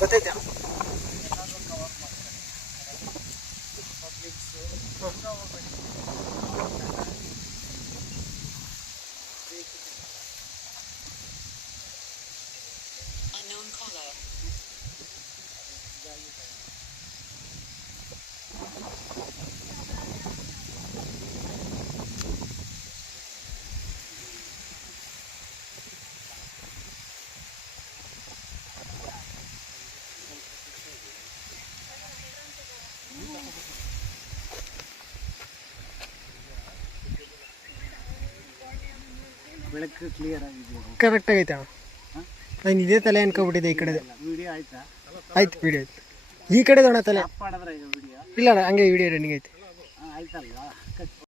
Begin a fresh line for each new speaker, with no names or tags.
ಗೊತ್ತೈತೆ Unknown caller.
ಬೆಳಕು clear ಆಗಿದೆ correct ಆಗೈತೆ ಅಣ್ಣ. ನಾನು ಇದೇ ತಲೆ ಅನ್ಕೊಬಿಟ್ಟಿದೆ ಈ ಕಡೆ ವಿಡಿಯೋ ಆಯ್ತಾ? ಆಯ್ತು ವಿಡಿಯೋ ಆಯ್ತು. ಈ ಕಡೆ ಅಣ್ಣ ತಲೆ. ಮಾಡಿದ್ರೆ ಈಗ ವಿಡಿಯೋ ಇಲ್ಲ ಅಣ್ಣ ಹಂಗೆ ವಿಡಿಯೋ ರನ್ನಿಂಗ್ ಐತೆ. ಆಯ್ತಲ್ವಾ?